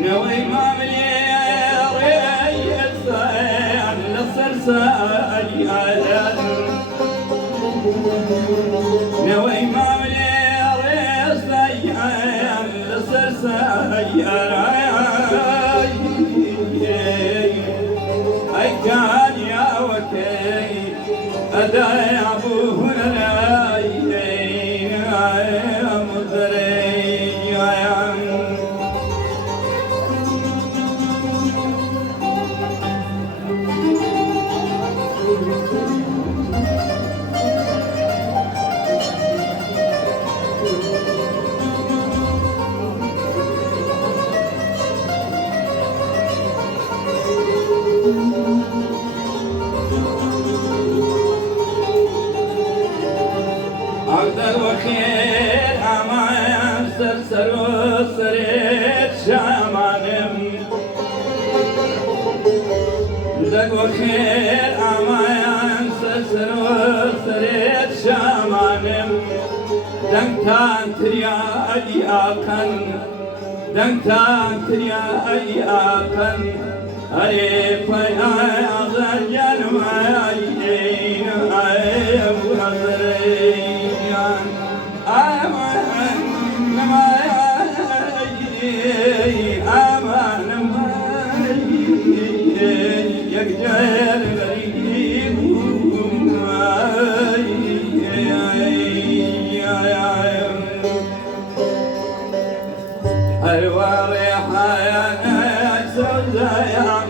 نوي ما بلي الصيام للصرصاي نوي ما بلي الصيام للصرصاي أي كان يا وكي أدا يا أبوه أقدر وخير أمان سرسر وسريت شامانم أقدر وخير أمان سرسر وسريت شامانم دنكتان تريادي آكن دنكتان تريادي آكن أري فيا أغزر جنوائي أبو نظرين أمان يقدر غريب الواري حياة سوداء